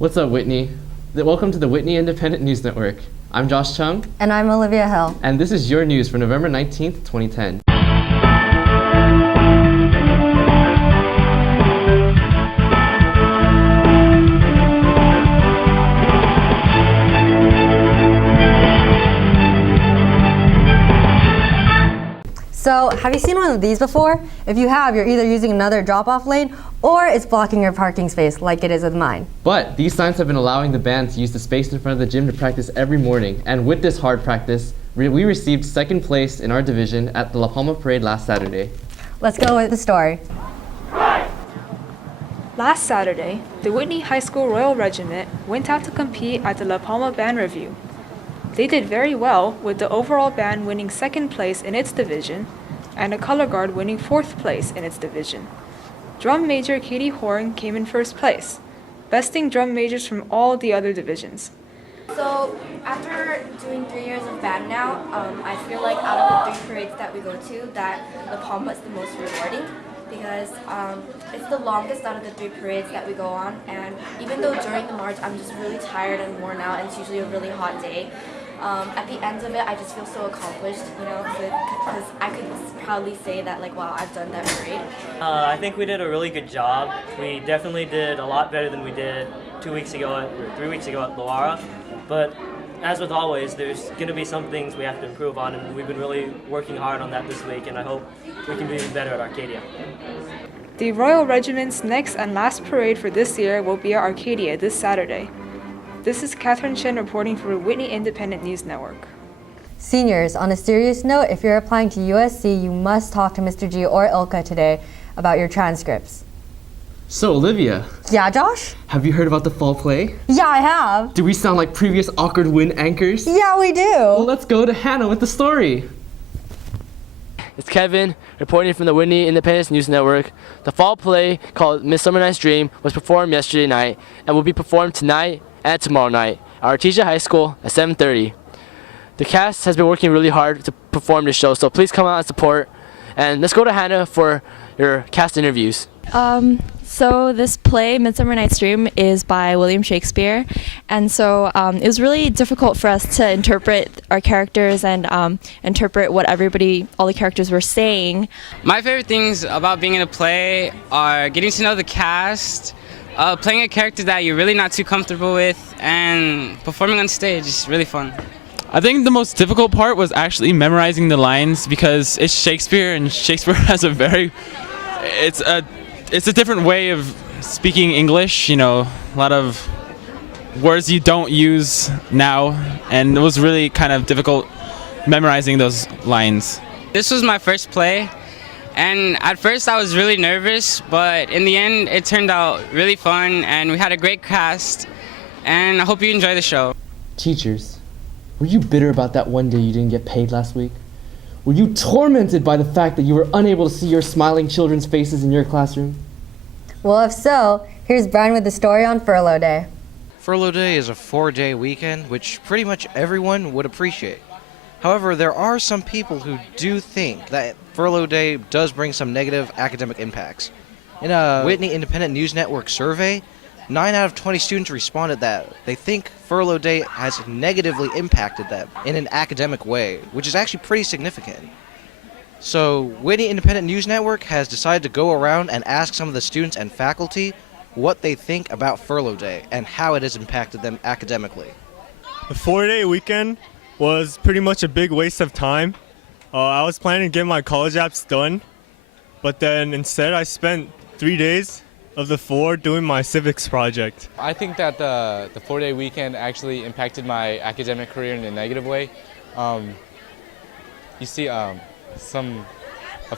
What's up, Whitney? Welcome to the Whitney Independent News Network. I'm Josh Chung. And I'm Olivia Hill. And this is your news for November 19th, 2010. So, have you seen one of these before? If you have, you're either using another drop-off lane or it's blocking your parking space like it is with mine. But these signs have been allowing the band to use the space in front of the gym to practice every morning. And with this hard practice, we received second place in our division at the La Palma Parade last Saturday. Let's go with the story. Last Saturday, the Whitney High School Royal Regiment went out to compete at the La Palma Band Review. They did very well, with the overall band winning second place in its division and a color guard winning fourth place in its division. Drum major Katie Horn came in first place, besting drum majors from all the other divisions. So after doing 3 years of band now, I feel like out of the 3 parades that we go to, that La Palma is the most rewarding because it's the longest out of the 3 parades that we go on, and even though during the march I'm just really tired and worn out and it's usually a really hot day, at the end of it I just feel so accomplished, because I could proudly say that wow, I've done that parade. I think we did a really good job. We definitely did a lot better than we did 3 weeks ago at Loara, but as with always, there's going to be some things we have to improve on, and we've been really working hard on that this week, and I hope we can be even better at Arcadia. The Royal Regiment's next and last parade for this year will be at Arcadia this Saturday. This is Catherine Shin reporting for Whitney Independent News Network. Seniors, on a serious note, if you're applying to USC, you must talk to Mr. G or Ilka today about your transcripts. So, Olivia. Yeah, Josh? Have you heard about the fall play? Yeah, I have. Do we sound like previous awkward win anchors? Yeah, we do. Well, let's go to Hannah with the story. It's Kevin reporting from the Whitney Independence News Network. The fall play called Midsummer Night's Dream was performed yesterday night and will be performed tonight and tomorrow night at Artesia High School at 7:30. The cast has been working really hard to perform this show, so please come out and support. And let's go to Hannah for your cast interviews. So this play, Midsummer Night's Dream, is by William Shakespeare, and so it was really difficult for us to interpret our characters and interpret what all the characters were saying. My favorite things about being in a play are getting to know the cast, playing a character that you're really not too comfortable with, and performing on stage is really fun. I think the most difficult part was actually memorizing the lines because it's Shakespeare, and Shakespeare has it's a different way of speaking English, a lot of words you don't use now, and it was really kind of difficult memorizing those lines. This was my first play, and at first I was really nervous, but in the end it turned out really fun, and we had a great cast, and I hope you enjoy the show. Teachers, were you bitter about that one day you didn't get paid last week? Were you tormented by the fact that you were unable to see your smiling children's faces in your classroom? Well, if so, here's Brian with the story on Furlough Day. Furlough Day is a 4-day weekend, which pretty much everyone would appreciate. However, there are some people who do think that Furlough Day does bring some negative academic impacts. In a Whitney Independent News Network survey, 9 out of 20 students responded that they think Furlough Day has negatively impacted them in an academic way, which is actually pretty significant. So, Whitney Independent News Network has decided to go around and ask some of the students and faculty what they think about Furlough Day and how it has impacted them academically. The 4-day weekend was pretty much a big waste of time. I was planning to get my college apps done, but then instead I spent 3 days of the 4 doing my civics project. I think that the 4-day weekend actually impacted my academic career in a negative way. You see, a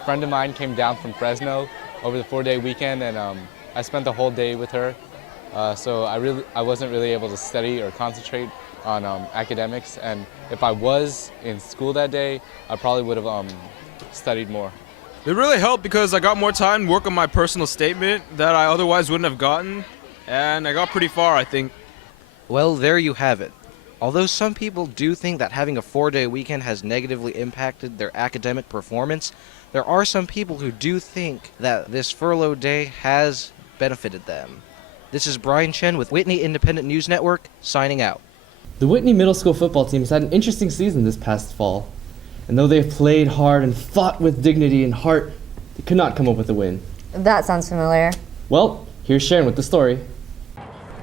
friend of mine came down from Fresno over the 4-day weekend, and I spent the whole day with her. So I wasn't really able to study or concentrate on academics, and if I was in school that day, I probably would have studied more. It really helped because I got more time to work on my personal statement that I otherwise wouldn't have gotten, and I got pretty far, I think. Well, there you have it. Although some people do think that having a 4-day weekend has negatively impacted their academic performance, there are some people who do think that this Furlough Day has benefited them. This is Brian Chen with Whitney Independent News Network, signing out. The Whitney Middle School football team has had an interesting season this past fall. And though they've played hard and fought with dignity and heart, they could not come up with a win. That sounds familiar. Well, here's Sharon with the story.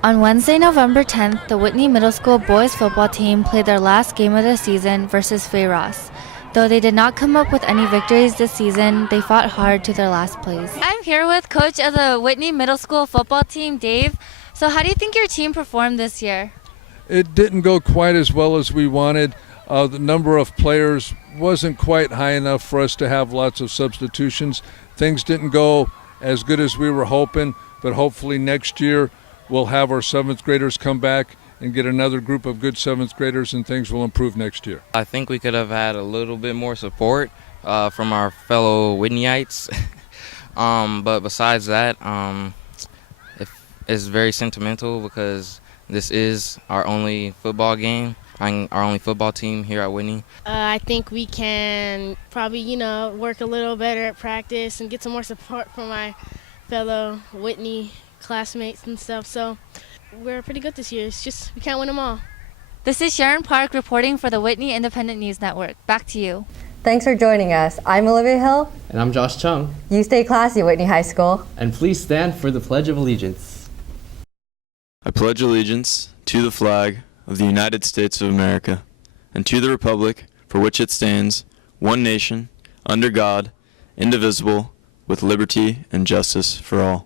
On Wednesday, November 10th, the Whitney Middle School boys football team played their last game of the season versus Fay-Ross. Though they did not come up with any victories this season, they fought hard to their last place. I'm here with coach of the Whitney Middle School football team, Dave. So how do you think your team performed this year? It didn't go quite as well as we wanted. The number of players wasn't quite high enough for us to have lots of substitutions. Things didn't go as good as we were hoping, but hopefully next year we'll have our 7th graders come back and get another group of good 7th graders, and things will improve next year. I think we could have had a little bit more support from our fellow Whitneyites. But besides that, it's very sentimental because this is our only football game, our only football team here at Whitney. I think we can probably, work a little better at practice and get some more support from my fellow Whitney classmates and stuff. So we're pretty good this year. It's just we can't win them all. This is Sharon Park reporting for the Whitney Independent News Network. Back to you. Thanks for joining us. I'm Olivia Hill. And I'm Josh Chung. You stay classy, Whitney High School. And please stand for the Pledge of Allegiance. I pledge allegiance to the flag of the United States of America and to the republic for which it stands, one nation, under God, indivisible, with liberty and justice for all.